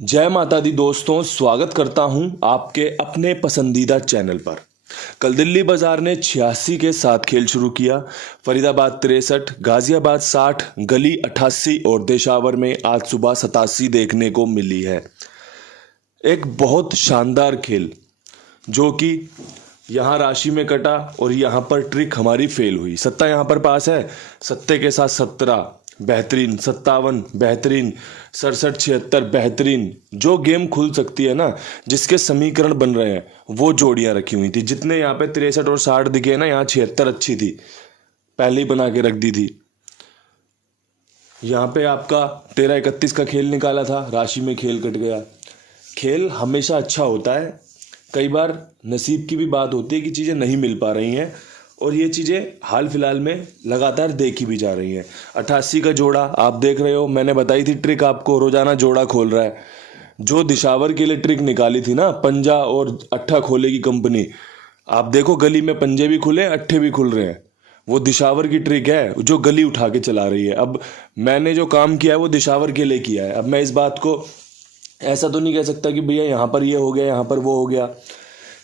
जय माता दी दोस्तों, स्वागत करता हूं आपके अपने पसंदीदा चैनल पर। कल दिल्ली बाजार ने 86 के साथ खेल शुरू किया। फरीदाबाद 63, गाजियाबाद 60, गली 88 और देशावर में आज सुबह 87 देखने को मिली है। एक बहुत शानदार खेल जो कि यहाँ राशि में कटा और यहाँ पर ट्रिक हमारी फेल हुई। सत्ता यहाँ पर पास है, सत्ते के साथ 17 बेहतरीन, 57 बेहतरीन, 67 76 बेहतरीन। जो गेम खुल सकती है ना, जिसके समीकरण बन रहे हैं, वो जोड़ियां रखी हुई थी। जितने यहाँ पे 63 और 60 दिखे ना, यहाँ 76 अच्छी थी, पहले ही बना के रख दी थी। यहाँ पे आपका 13 31 का खेल निकाला था, राशि में खेल कट गया। खेल हमेशा अच्छा होता है, कई बार नसीब की भी बात होती है कि चीज़ें नहीं मिल पा रही हैं और ये चीज़ें हाल फिलहाल में लगातार देखी भी जा रही हैं। 88 का जोड़ा आप देख रहे हो, मैंने बताई थी ट्रिक आपको, रोजाना जोड़ा खोल रहा है। जो दिशावर के लिए ट्रिक निकाली थी ना, पंजा और अट्ठा खोलेगी कंपनी, आप देखो गली में पंजे भी खुले, अट्ठे भी खुल रहे हैं। वो दिशावर की ट्रिक है जो गली उठा के चला रही है। अब मैंने जो काम किया है वो दिशावर के लिए किया है। अब मैं इस बात को ऐसा तो नहीं कह सकता कि भैया यहाँ पर ये हो गया, यहाँ पर वो हो गया।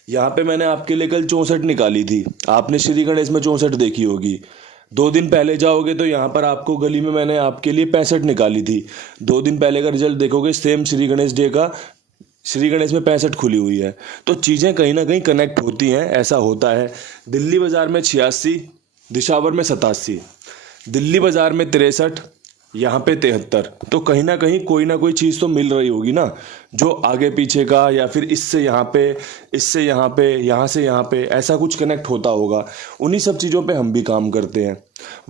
यहाँ पे मैंने आपके लिए कल 64 निकाली थी, आपने श्री गणेश में 64 देखी होगी। 2 दिन पहले जाओगे तो यहाँ पर आपको गली में मैंने आपके लिए 65 निकाली थी। 2 दिन पहले का रिजल्ट देखोगे, सेम श्री गणेश डे का श्री गणेश में 65 खुली हुई है। तो चीज़ें कहीं ना कहीं कनेक्ट होती हैं, ऐसा होता है। दिल्ली बाजार में 86, दिशावर में 87, दिल्ली बाजार में 63, यहाँ पे 73। तो कहीं ना कोई चीज़ तो मिल रही होगी ना, जो आगे पीछे का या फिर इससे यहाँ पे, इससे यहाँ पे, यहाँ से यहाँ पे, ऐसा कुछ कनेक्ट होता होगा। उन्हीं सब चीज़ों पे हम भी काम करते हैं।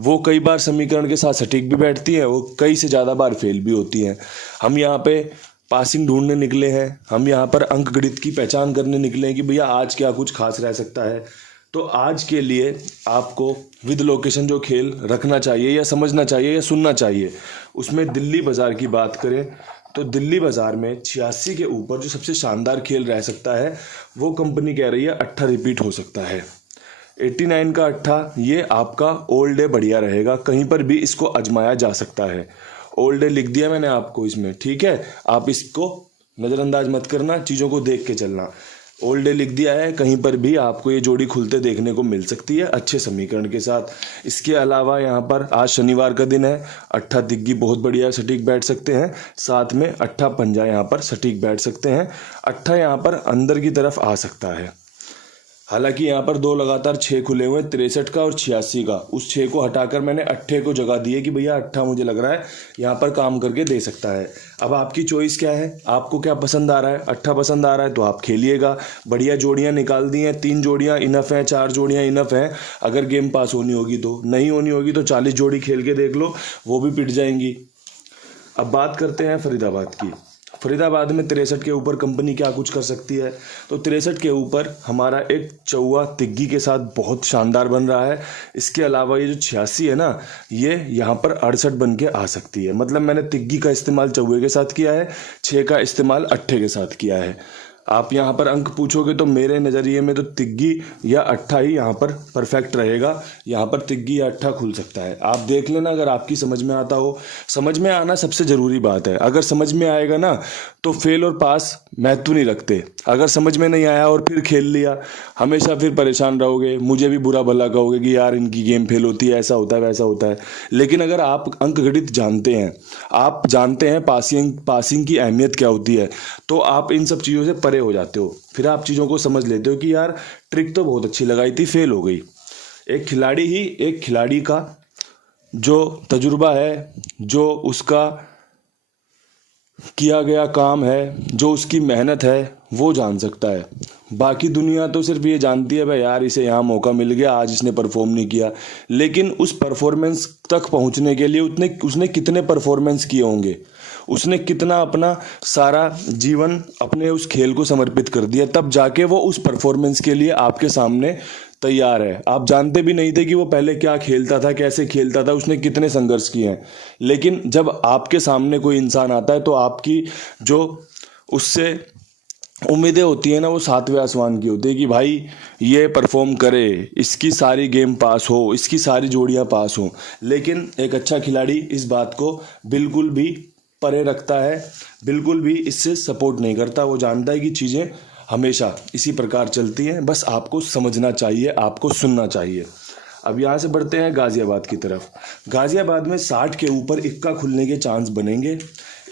वो कई बार समीकरण के साथ सटीक भी बैठती हैं, वो कई से ज़्यादा बार फेल भी होती हैं। हम यहाँ पे पासिंग ढूंढने निकले हैं, हम यहाँ पर अंक गणित की पहचान करने निकले हैं कि भैया आज क्या कुछ खास रह सकता है। तो आज के लिए आपको विद लोकेशन जो खेल रखना चाहिए या समझना चाहिए या सुनना चाहिए, उसमें दिल्ली बाजार की बात करें तो दिल्ली बाजार में 86 के ऊपर जो सबसे शानदार खेल रह सकता है, वो कंपनी कह रही है अट्ठा रिपीट हो सकता है। 89 का अट्ठा, ये आपका ओल्ड डे बढ़िया रहेगा, कहीं पर भी इसको आजमाया जा सकता है। ओल्ड डे लिख दिया मैंने आपको इसमें, ठीक है। आप इसको नज़रअंदाज मत करना, चीज़ों को देख के चलना। ओल्ड डे लिख दिया है, कहीं पर भी आपको ये जोड़ी खुलते देखने को मिल सकती है अच्छे समीकरण के साथ। इसके अलावा यहाँ पर आज शनिवार का दिन है, अट्ठा तिग्गी बहुत बढ़िया सटीक बैठ सकते हैं, साथ में अट्ठा पंजा यहाँ पर सटीक बैठ सकते हैं। अट्ठा यहाँ पर अंदर की तरफ आ सकता है। हालांकि यहाँ पर 2 लगातार 6 खुले हुए हैं, 63 का और 86 का। उस 6 को हटाकर मैंने अट्ठे को जगह दी है कि भैया अट्ठा मुझे लग रहा है यहाँ पर काम करके दे सकता है। अब आपकी चॉइस क्या है, आपको क्या पसंद आ रहा है। अट्ठा पसंद आ रहा है तो आप खेलिएगा। बढ़िया जोड़ियाँ निकाल दी हैं, 3 जोड़ियाँ इनफ हैं, 4 जोड़ियाँ इनफ हैं। अगर गेम पास होनी होगी तो, नहीं होनी होगी तो 40 जोड़ी खेल के देख लो, वो भी पिट जाएंगी। अब बात करते हैं फरीदाबाद की। फरीदाबाद में 63 के ऊपर कंपनी क्या कुछ कर सकती है। तो 63 के ऊपर हमारा एक चौवा तिग्गी के साथ बहुत शानदार बन रहा है। इसके अलावा ये जो 86 है ना, ये यहाँ पर 68 बन के आ सकती है। मतलब मैंने तिग्गी का इस्तेमाल चौवे के साथ किया है, 6 का इस्तेमाल अट्ठे के साथ किया है। आप यहाँ पर अंक पूछोगे तो मेरे नज़रिए में तो तिग्गी या अट्ठा ही यहाँ पर परफेक्ट रहेगा। यहाँ पर तिग्गी या अट्ठा खुल सकता है, आप देख लेना अगर आपकी समझ में आता हो। समझ में आना सबसे ज़रूरी बात है। अगर समझ में आएगा ना तो फेल और पास महत्व नहीं रखते। अगर समझ में नहीं आया और फिर खेल लिया, हमेशा फिर परेशान रहोगे, मुझे भी बुरा भला कहोगे कि यार इनकी गेम फेल होती है, ऐसा होता है वैसा होता है। लेकिन अगर आप अंक गणित जानते हैं, आप जानते हैं पासिंग की अहमियत क्या होती है, तो आप इन सब चीज़ों से परे हो जाते हो। फिर आप चीज़ों को समझ लेते हो कि यार ट्रिक तो बहुत अच्छी लगाई थी, फेल हो गई। एक खिलाड़ी का जो तजुर्बा है, जो उसका किया गया काम है, जो उसकी मेहनत है, वो जान सकता है। बाकी दुनिया तो सिर्फ ये जानती है भाई यार इसे यहाँ मौका मिल गया, आज इसने परफॉर्म नहीं किया। लेकिन उस परफॉर्मेंस तक पहुँचने के लिए उसने कितने परफॉर्मेंस किए होंगे, उसने कितना अपना सारा जीवन अपने उस खेल को समर्पित कर दिया, तब जाके वो उस परफॉर्मेंस के लिए आपके सामने तैयार है। आप जानते भी नहीं थे कि वो पहले क्या खेलता था, कैसे खेलता था, उसने कितने संघर्ष किए हैं। लेकिन जब आपके सामने कोई इंसान आता है तो आपकी जो उससे उम्मीदें होती है ना, वो 7वें आसमान की होती है कि भाई ये परफॉर्म करे, इसकी सारी गेम पास हो, इसकी सारी जोड़ियां पास हो। लेकिन एक अच्छा खिलाड़ी इस बात को बिल्कुल भी परे रखता है। बिल्कुल भी इससे सपोर्ट नहीं करता। वो जानता है कि चीज़ें हमेशा इसी प्रकार चलती हैं, बस आपको समझना चाहिए, आपको सुनना चाहिए। अब यहाँ से बढ़ते हैं गाज़ियाबाद की तरफ। गाज़ियाबाद में 60 के ऊपर इक्का खुलने के चांस बनेंगे।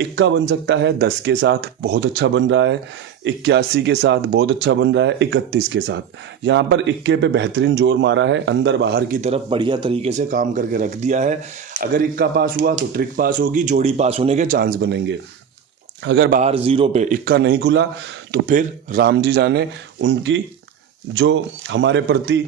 इक्का बन सकता है 10 के साथ, बहुत अच्छा बन रहा है। 81 के साथ बहुत अच्छा बन रहा है। 31 के साथ यहाँ पर इक्के पे बेहतरीन जोर मारा है, अंदर बाहर की तरफ बढ़िया तरीके से काम करके रख दिया है। अगर इक्का पास हुआ तो ट्रिक पास होगी, जोड़ी पास होने के चांस बनेंगे। अगर बाहर 0 पे इक्का नहीं खुला तो फिर राम जी जाने उनकी जो हमारे प्रति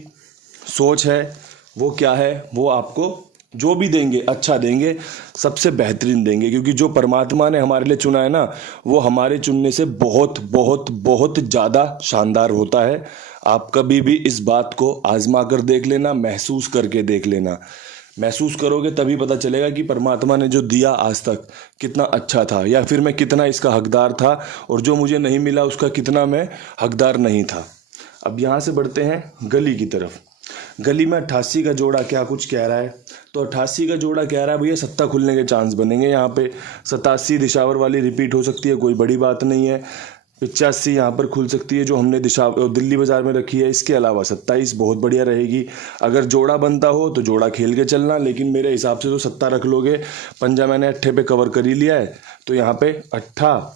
सोच है वो क्या है। वो आपको जो भी देंगे अच्छा देंगे, सबसे बेहतरीन देंगे, क्योंकि जो परमात्मा ने हमारे लिए चुना है ना, वो हमारे चुनने से बहुत बहुत बहुत ज़्यादा शानदार होता है। आप कभी भी इस बात को आजमा कर देख लेना, महसूस करके देख लेना। महसूस करोगे तभी पता चलेगा कि परमात्मा ने जो दिया आज तक कितना अच्छा था, या फिर मैं कितना इसका हकदार था, और जो मुझे नहीं मिला उसका कितना मैं हकदार नहीं था। अब यहाँ से बढ़ते हैं गली की तरफ। गली में 88 का जोड़ा क्या कुछ कह रहा है, तो 88 का जोड़ा कह रहा है भैया 7 खुलने के चांस बनेंगे। यहाँ पे 87 दिशावर वाली रिपीट हो सकती है, कोई बड़ी बात नहीं है। 85 यहाँ पर खुल सकती है जो हमने दिल्ली बाजार में रखी है। इसके अलावा 27 बहुत बढ़िया रहेगी। अगर जोड़ा बनता हो तो जोड़ा खेल के चलना, लेकिन मेरे हिसाब से तो 7 रख लोगे। पंजा मैंने 8 पे कवर कर ही लिया है, तो यहाँ पे 8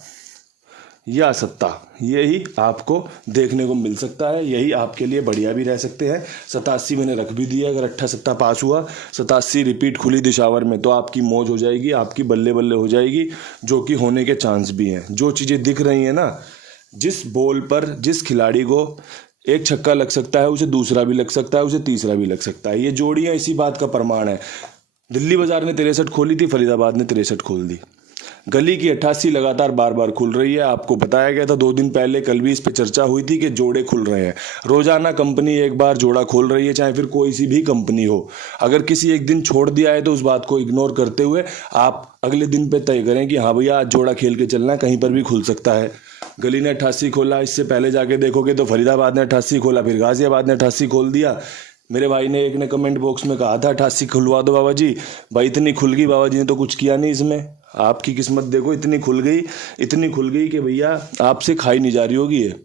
या 7 यही आपको देखने को मिल सकता है। यही आपके लिए बढ़िया भी रह सकते हैं। 87 मैंने रख भी दिया। अगर 8-7 पास हुआ, 87 रिपीट खुली दिशावर में, तो आपकी मौज हो जाएगी, आपकी बल्ले बल्ले हो जाएगी, जो कि होने के चांस भी हैं। जो चीज़ें दिख रही हैं ना, जिस बॉल पर जिस खिलाड़ी को एक छक्का लग सकता है, उसे दूसरा भी लग सकता है, उसे तीसरा भी लग सकता है। ये जोड़ियाँ इसी बात का प्रमाण है। दिल्ली बाजार ने 63 खोली थी, फरीदाबाद ने 63 खोल दी। गली की 88 लगातार बार बार खुल रही है। आपको बताया गया था 2 दिन पहले, कल भी इस पे चर्चा हुई थी कि जोड़े खुल रहे हैं। रोजाना कंपनी एक बार जोड़ा खोल रही है, चाहे फिर कोई सी भी कंपनी हो। अगर किसी एक दिन छोड़ दिया है तो उस बात को इग्नोर करते हुए आप अगले दिन पे तय करें कि हाँ भैया आज जोड़ा खेल के चलना, कहीं पर भी खुल सकता है। गली ने 88 खोला, इससे पहले जाके देखोगे तो फरीदाबाद ने 88 खोला, फिर गाजियाबाद ने 88 खोल दिया। मेरे भाई ने एक ने कमेंट बॉक्स में कहा था 88 खुलवा दो बाबा जी। भाई इतनी खुल गई, बाबा जी ने तो कुछ किया नहीं इसमें। आपकी किस्मत देखो, इतनी खुल गई कि भैया आपसे खाई नहीं जा रही होगी। ये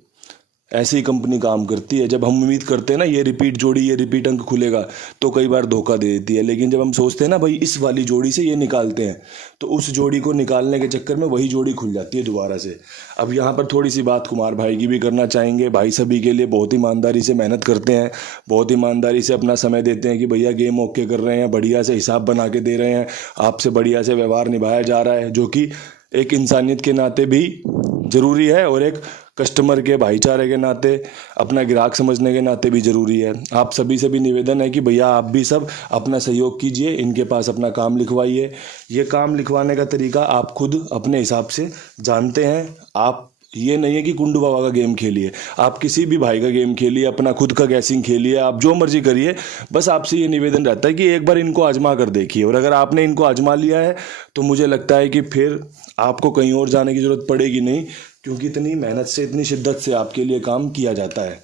ऐसी ही कंपनी काम करती है। जब हम उम्मीद करते हैं ना ये रिपीट जोड़ी, ये रिपीट अंक खुलेगा, तो कई बार धोखा दे देती है। लेकिन जब हम सोचते हैं ना भाई इस वाली जोड़ी से ये निकालते हैं, तो उस जोड़ी को निकालने के चक्कर में वही जोड़ी खुल जाती है दोबारा से। अब यहाँ पर थोड़ी सी बात कुमार भाई की भी करना चाहेंगे। भाई सभी के लिए बहुत ईमानदारी से मेहनत करते हैं, बहुत ईमानदारी से अपना समय देते हैं कि भैया गेम ओके कर रहे हैं, बढ़िया से हिसाब बना के दे रहे हैं, आपसे बढ़िया से व्यवहार निभाया जा रहा है, जो कि एक इंसानियत के नाते भी ज़रूरी है और एक कस्टमर के भाईचारे के नाते, अपना ग्राहक समझने के नाते भी ज़रूरी है। आप सभी से भी निवेदन है कि भैया आप भी सब अपना सहयोग कीजिए, इनके पास अपना काम लिखवाइए। ये काम लिखवाने का तरीका आप खुद अपने हिसाब से जानते हैं। आप ये नहीं है कि कुंडू बाबा का गेम खेलिए, आप किसी भी भाई का गेम खेलिए, अपना खुद का गैसिंग खेलिए, आप जो मर्जी करिए। बस आपसे ये निवेदन रहता है कि एक बार इनको आजमा कर देखिए, और अगर आपने इनको आजमा लिया है तो मुझे लगता है कि फिर आपको कहीं और जाने की ज़रूरत पड़ेगी नहीं, क्योंकि इतनी मेहनत से, इतनी शिद्दत से आपके लिए काम किया जाता है।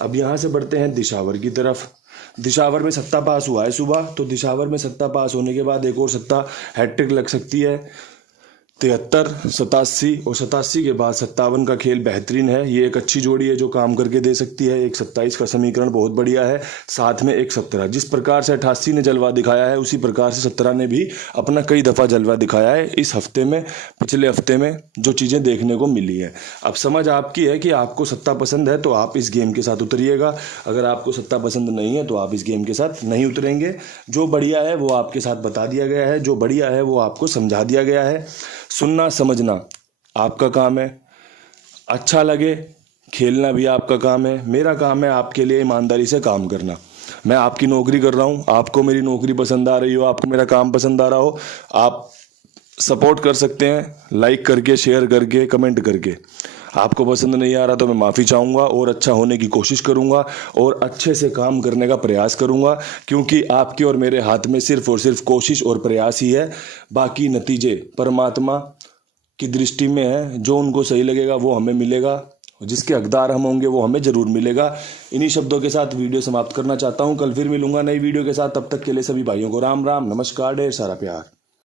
अब यहाँ से बढ़ते हैं दिशावर की तरफ। दिशावर में 7 पास हुआ है सुबह, तो दिशावर में 7 पास होने के बाद एक और 7 हैट्रिक लग सकती है। 73, 87 और 87 के बाद 57 का खेल बेहतरीन है। ये एक अच्छी जोड़ी है जो काम करके दे सकती है। एक 27 का समीकरण बहुत बढ़िया है, साथ में एक 17। जिस प्रकार से 88 ने जलवा दिखाया है, उसी प्रकार से 17 ने भी अपना कई दफ़ा जलवा दिखाया है इस हफ्ते में, पिछले हफ्ते में जो चीज़ें देखने को मिली है। अब समझ आपकी है कि आपको 7 पसंद है तो आप इस गेम के साथ उतरिएगा। अगर आपको 7 पसंद नहीं है तो आप इस गेम के साथ नहीं उतरेंगे। जो बढ़िया है वो आपके साथ बता दिया गया है, जो बढ़िया है वो आपको समझा दिया गया है। सुनना समझना आपका काम है, अच्छा लगे खेलना भी आपका काम है। मेरा काम है आपके लिए ईमानदारी से काम करना। मैं आपकी नौकरी कर रहा हूँ, आपको मेरी नौकरी पसंद आ रही हो, आपको मेरा काम पसंद आ रहा हो, आप सपोर्ट कर सकते हैं लाइक करके, शेयर करके, कमेंट करके। आपको पसंद नहीं आ रहा तो मैं माफ़ी चाहूँगा और अच्छा होने की कोशिश करूँगा और अच्छे से काम करने का प्रयास करूँगा, क्योंकि आपके और मेरे हाथ में सिर्फ और सिर्फ कोशिश और प्रयास ही है। बाकी नतीजे परमात्मा की दृष्टि में है। जो उनको सही लगेगा वो हमें मिलेगा, जिसके हकदार हम होंगे वो हमें ज़रूर मिलेगा। इन्हीं शब्दों के साथ वीडियो समाप्त करना चाहता हूँ। कल फिर मिलूंगा नई वीडियो के साथ। तब तक के लिए सभी भाइयों को राम राम, नमस्कार, ढेर सारा प्यार।